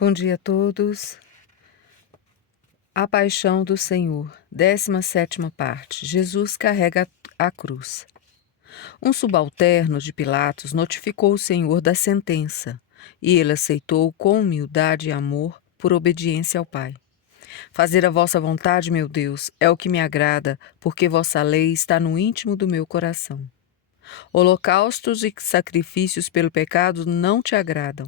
Bom dia a todos. A Paixão do Senhor, 17ª parte. Jesus carrega a cruz. Um subalterno de Pilatos notificou o Senhor da sentença, e ele aceitou com humildade e amor por obediência ao Pai. Fazer a vossa vontade, meu Deus, é o que me agrada, porque vossa lei está no íntimo do meu coração. Holocaustos e sacrifícios pelo pecado não te agradam.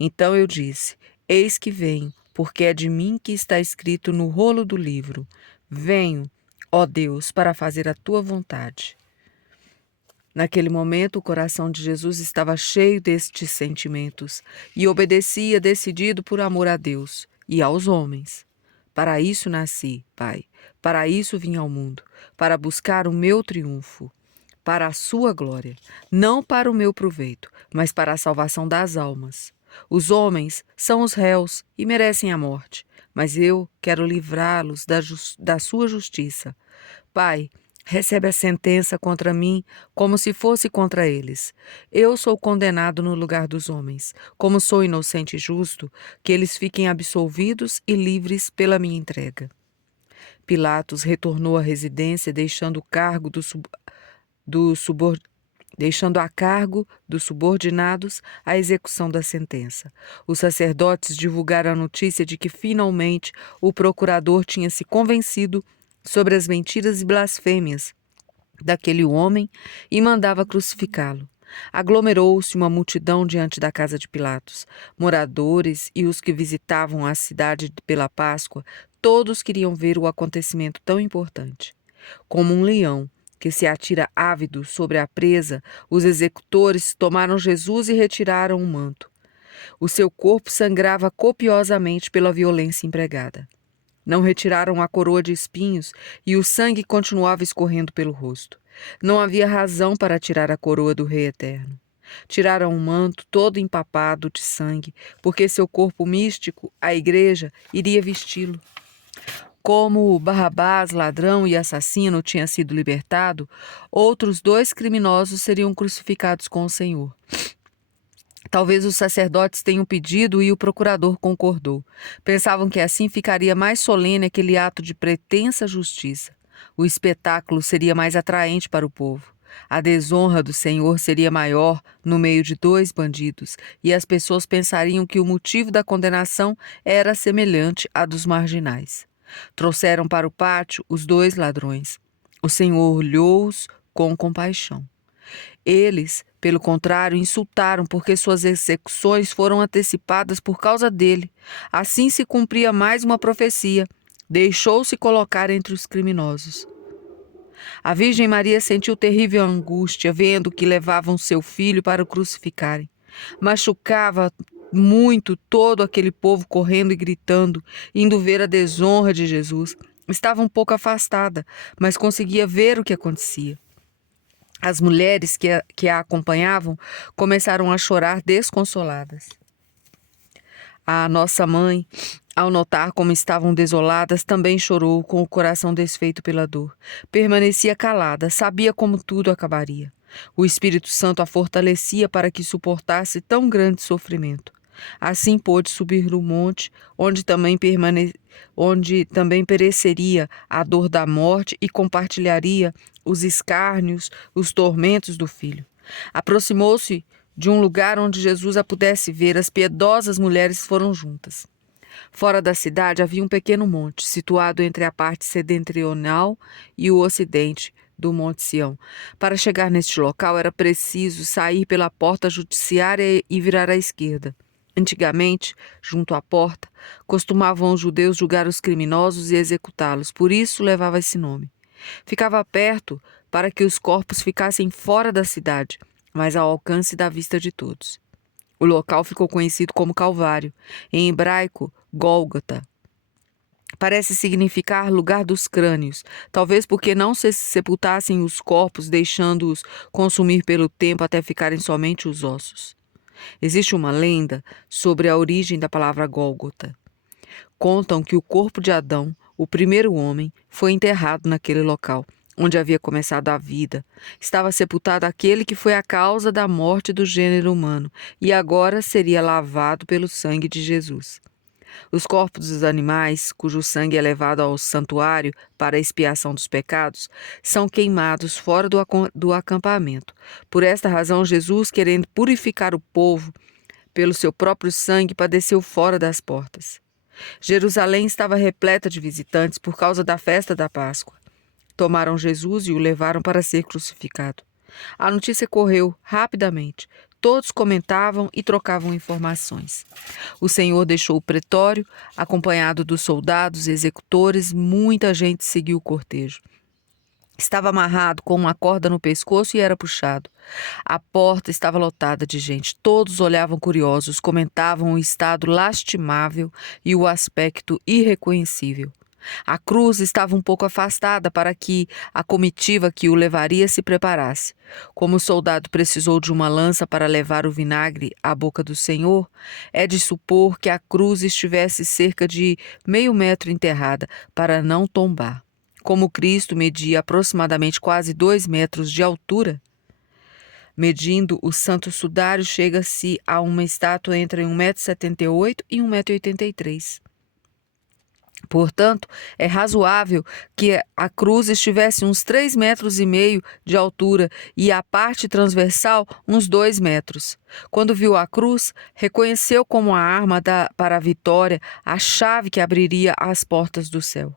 Então eu disse: Eis que venho, porque é de mim que está escrito no rolo do livro. Venho, ó Deus, para fazer a tua vontade. Naquele momento, o coração de Jesus estava cheio destes sentimentos e obedecia decidido por amor a Deus e aos homens. Para isso nasci, Pai, para isso vim ao mundo, para buscar o meu triunfo, para a sua glória, não para o meu proveito, mas para a salvação das almas. Os homens são os réus e merecem a morte, mas eu quero livrá-los da sua justiça. Pai, recebe a sentença contra mim como se fosse contra eles. Eu sou condenado no lugar dos homens. Como sou inocente e justo, que eles fiquem absolvidos e livres pela minha entrega. Pilatos retornou à residência, deixando a cargo dos subordinados a execução da sentença. Os sacerdotes divulgaram a notícia de que finalmente o procurador tinha se convencido sobre as mentiras e blasfêmias daquele homem e mandava crucificá-lo. Aglomerou-se uma multidão diante da casa de Pilatos. Moradores e os que visitavam a cidade pela Páscoa, todos queriam ver o acontecimento tão importante. Como um leão que se atira ávido sobre a presa, os executores tomaram Jesus e retiraram o manto. O seu corpo sangrava copiosamente pela violência empregada. Não retiraram a coroa de espinhos e o sangue continuava escorrendo pelo rosto. Não havia razão para tirar a coroa do Rei Eterno. Tiraram o manto todo empapado de sangue, porque seu corpo místico, a igreja, iria vesti-lo. Como Barrabás, ladrão e assassino, tinha sido libertado, outros 2 criminosos seriam crucificados com o Senhor. Talvez os sacerdotes tenham pedido e o procurador concordou. Pensavam que assim ficaria mais solene aquele ato de pretensa justiça. O espetáculo seria mais atraente para o povo. A desonra do Senhor seria maior no meio de 2 bandidos, e as pessoas pensariam que o motivo da condenação era semelhante à dos marginais. Trouxeram para o pátio os 2 ladrões. O Senhor olhou-os com compaixão. Eles, pelo contrário, insultaram porque suas execuções foram antecipadas por causa dele. Assim se cumpria mais uma profecia. Deixou-se colocar entre os criminosos. A Virgem Maria sentiu terrível angústia, vendo que levavam seu filho para o crucificarem. Machucava muito todo aquele povo correndo e gritando, indo ver a desonra de Jesus. Estava um pouco afastada, mas conseguia ver o que acontecia. As mulheres que a acompanhavam começaram a chorar desconsoladas. A nossa mãe, ao notar como estavam desoladas, também chorou com o coração desfeito pela dor. Permanecia calada, sabia como tudo acabaria. O Espírito Santo a fortalecia para que suportasse tão grande sofrimento. Assim pôde subir no monte, onde também pereceria a dor da morte e compartilharia os escárnios, os tormentos do filho. Aproximou-se de um lugar onde Jesus a pudesse ver. As piedosas mulheres foram juntas. Fora da cidade havia um pequeno monte, situado entre a parte setentrional e o ocidente do Monte Sião. Para chegar neste local era preciso sair pela porta judiciária e virar à esquerda. Antigamente, junto à porta, costumavam os judeus julgar os criminosos e executá-los, por isso levava esse nome. Ficava perto para que os corpos ficassem fora da cidade, mas ao alcance da vista de todos. O local ficou conhecido como Calvário, em hebraico, Gólgota. Parece significar lugar dos crânios, talvez porque não se sepultassem os corpos, deixando-os consumir pelo tempo até ficarem somente os ossos. Existe uma lenda sobre a origem da palavra Gólgota. Contam que o corpo de Adão, o primeiro homem, foi enterrado naquele local, onde havia começado a vida. Estava sepultado aquele que foi a causa da morte do gênero humano e agora seria lavado pelo sangue de Jesus. Os corpos dos animais, cujo sangue é levado ao santuário para a expiação dos pecados, são queimados fora do acampamento. Por esta razão, Jesus, querendo purificar o povo pelo seu próprio sangue, padeceu fora das portas. Jerusalém estava repleta de visitantes por causa da festa da Páscoa. Tomaram Jesus e o levaram para ser crucificado. A notícia correu rapidamente. Todos comentavam e trocavam informações. O Senhor deixou o pretório, acompanhado dos soldados e executores. Muita gente seguiu o cortejo. Estava amarrado com uma corda no pescoço e era puxado. A porta estava lotada de gente. Todos olhavam curiosos, comentavam o estado lastimável e o aspecto irreconhecível. A cruz estava um pouco afastada para que a comitiva que o levaria se preparasse. Como o soldado precisou de uma lança para levar o vinagre à boca do Senhor, é de supor que a cruz estivesse cerca de meio metro enterrada para não tombar. Como Cristo media aproximadamente quase 2 metros de altura, medindo o Santo Sudário chega-se a uma estátua entre 1,78 m e 1,83 m. Portanto, é razoável que a cruz estivesse uns 3,5 metros de altura e a parte transversal uns 2 metros. Quando viu a cruz, reconheceu como a arma para a vitória, a chave que abriria as portas do céu.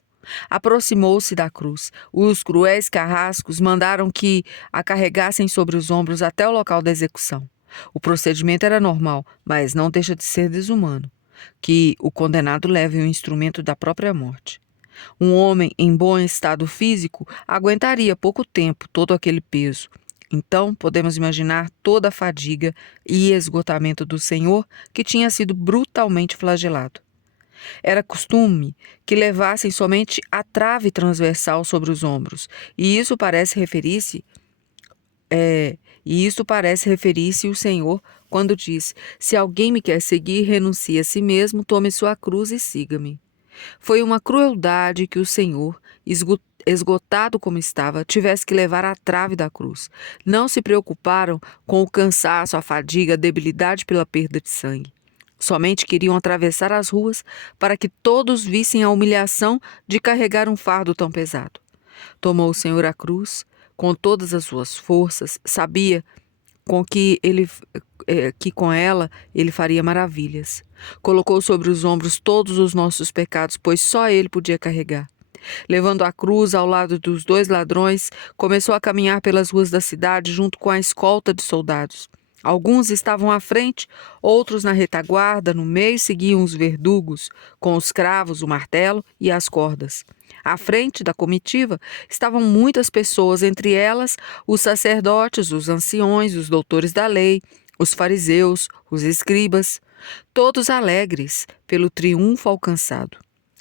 Aproximou-se da cruz. Os cruéis carrascos mandaram que a carregassem sobre os ombros até o local da execução. O procedimento era normal, mas não deixa de ser desumano que o condenado leve o instrumento da própria morte. Um homem em bom estado físico aguentaria pouco tempo todo aquele peso. Então, podemos imaginar toda a fadiga e esgotamento do Senhor, que tinha sido brutalmente flagelado. Era costume que levassem somente a trave transversal sobre os ombros, e isso parece referir-se o Senhor quando diz: se alguém me quer seguir, renuncie a si mesmo, tome sua cruz e siga-me. Foi uma crueldade que o Senhor, esgotado como estava, tivesse que levar a trave da cruz. Não se preocuparam com o cansaço, a fadiga, a debilidade pela perda de sangue. Somente queriam atravessar as ruas para que todos vissem a humilhação de carregar um fardo tão pesado. Tomou o Senhor a cruz com todas as suas forças, sabia que com ela ele faria maravilhas. Colocou sobre os ombros todos os nossos pecados, pois só ele podia carregar. Levando a cruz ao lado dos 2 ladrões, começou a caminhar pelas ruas da cidade junto com a escolta de soldados. Alguns estavam à frente, outros na retaguarda, no meio seguiam os verdugos, com os cravos, o martelo e as cordas. À frente da comitiva estavam muitas pessoas, entre elas os sacerdotes, os anciões, os doutores da lei, os fariseus, os escribas, todos alegres pelo triunfo alcançado.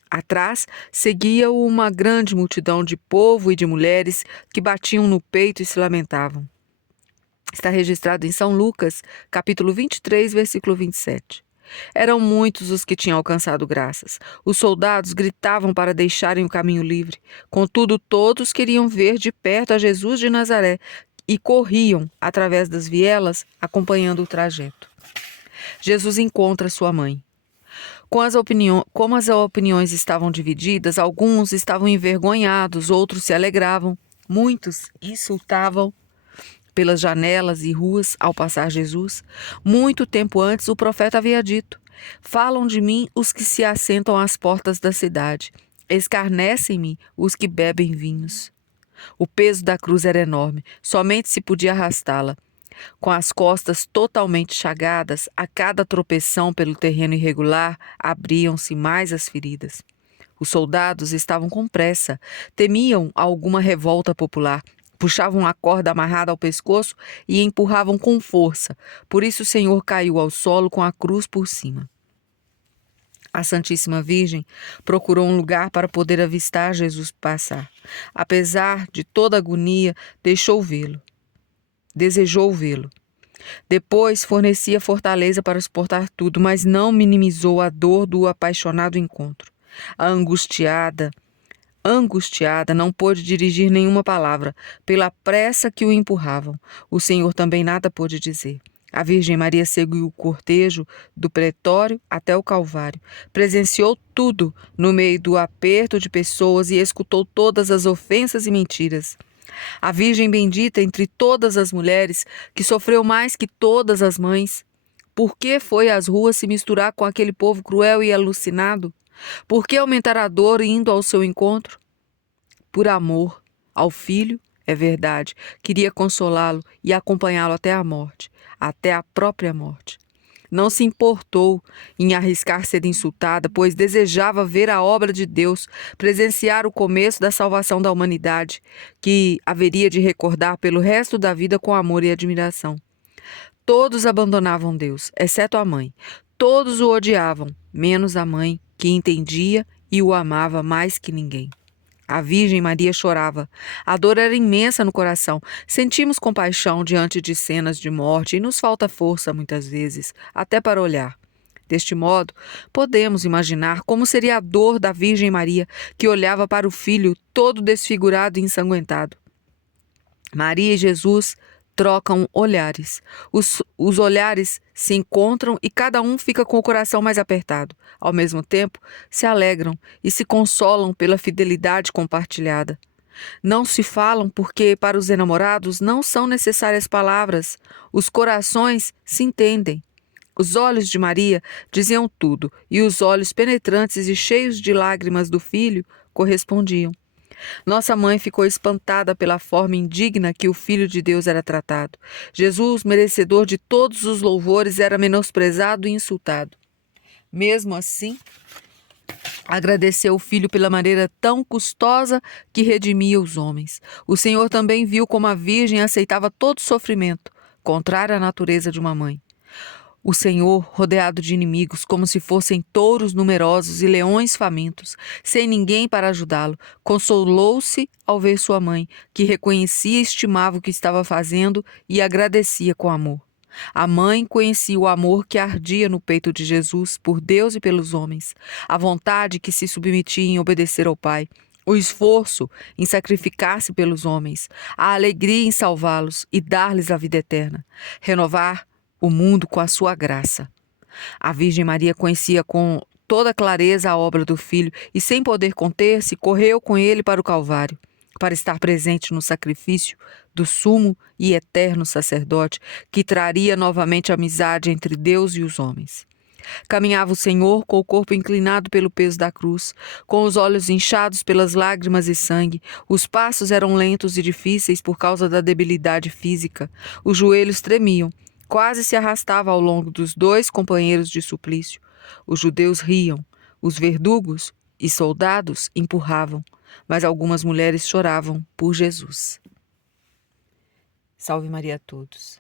Atrás seguia uma grande multidão de povo e de mulheres que batiam no peito e se lamentavam. Está registrado em São Lucas, capítulo 23, versículo 27. Eram muitos os que tinham alcançado graças. Os soldados gritavam para deixarem o caminho livre. Contudo, todos queriam ver de perto a Jesus de Nazaré e corriam através das vielas, acompanhando o trajeto. Jesus encontra sua mãe. Como as opiniões estavam divididas, alguns estavam envergonhados, outros se alegravam, muitos insultavam pelas janelas e ruas ao passar Jesus. Muito tempo antes, o profeta havia dito: falam de mim os que se assentam às portas da cidade, escarnecem-me os que bebem vinhos. O peso da cruz era enorme, somente se podia arrastá-la. Com as costas totalmente chagadas, a cada tropeção pelo terreno irregular, abriam-se mais as feridas. Os soldados estavam com pressa, temiam alguma revolta popular. Puxavam a corda amarrada ao pescoço e empurravam com força. Por isso o Senhor caiu ao solo com a cruz por cima. A Santíssima Virgem procurou um lugar para poder avistar Jesus passar. Apesar de toda a agonia, desejou vê-lo. Depois fornecia fortaleza para suportar tudo, mas não minimizou a dor do apaixonado encontro. A angustiada Angustiada, não pôde dirigir nenhuma palavra, pela pressa que o empurravam. O Senhor também nada pôde dizer. A Virgem Maria seguiu o cortejo do pretório até o Calvário. Presenciou tudo no meio do aperto de pessoas e escutou todas as ofensas e mentiras. A Virgem bendita entre todas as mulheres, que sofreu mais que todas as mães. Por que foi às ruas se misturar com aquele povo cruel e alucinado? Por que aumentar a dor indo ao seu encontro? Por amor ao filho, é verdade, queria consolá-lo e acompanhá-lo até a morte, até a própria morte. Não se importou em arriscar ser insultada, pois desejava ver a obra de Deus, presenciar o começo da salvação da humanidade, que haveria de recordar pelo resto da vida com amor e admiração. Todos abandonavam Deus, exceto a mãe. Todos o odiavam, menos a mãe, que entendia e o amava mais que ninguém. A Virgem Maria chorava. A dor era imensa no coração. Sentimos compaixão diante de cenas de morte e nos falta força, muitas vezes, até para olhar. Deste modo, podemos imaginar como seria a dor da Virgem Maria, que olhava para o filho todo desfigurado e ensanguentado. Maria e Jesus trocam olhares. Os olhares se encontram e cada um fica com o coração mais apertado. Ao mesmo tempo, se alegram e se consolam pela fidelidade compartilhada. Não se falam porque, para os enamorados, não são necessárias palavras. Os corações se entendem. Os olhos de Maria diziam tudo, e os olhos penetrantes e cheios de lágrimas do filho correspondiam. Nossa mãe ficou espantada pela forma indigna que o Filho de Deus era tratado. Jesus, merecedor de todos os louvores, era menosprezado e insultado. Mesmo assim, agradeceu o Filho pela maneira tão custosa que redimia os homens. O Senhor também viu como a Virgem aceitava todo sofrimento, contrário à natureza de uma mãe. O Senhor, rodeado de inimigos, como se fossem touros numerosos e leões famintos, sem ninguém para ajudá-lo, consolou-se ao ver sua mãe, que reconhecia e estimava o que estava fazendo e agradecia com amor. A mãe conhecia o amor que ardia no peito de Jesus por Deus e pelos homens, a vontade que se submetia em obedecer ao Pai, o esforço em sacrificar-se pelos homens, a alegria em salvá-los e dar-lhes a vida eterna, renovar o mundo com a sua graça. A Virgem Maria conhecia com toda clareza a obra do Filho e, sem poder conter-se, correu com ele para o Calvário, para estar presente no sacrifício do sumo e eterno sacerdote que traria novamente a amizade entre Deus e os homens. Caminhava o Senhor com o corpo inclinado pelo peso da cruz, com os olhos inchados pelas lágrimas e sangue. Os passos eram lentos e difíceis por causa da debilidade física. Os joelhos tremiam. Quase se arrastava ao longo dos 2 companheiros de suplício. Os judeus riam, os verdugos e soldados empurravam, mas algumas mulheres choravam por Jesus. Salve Maria a todos.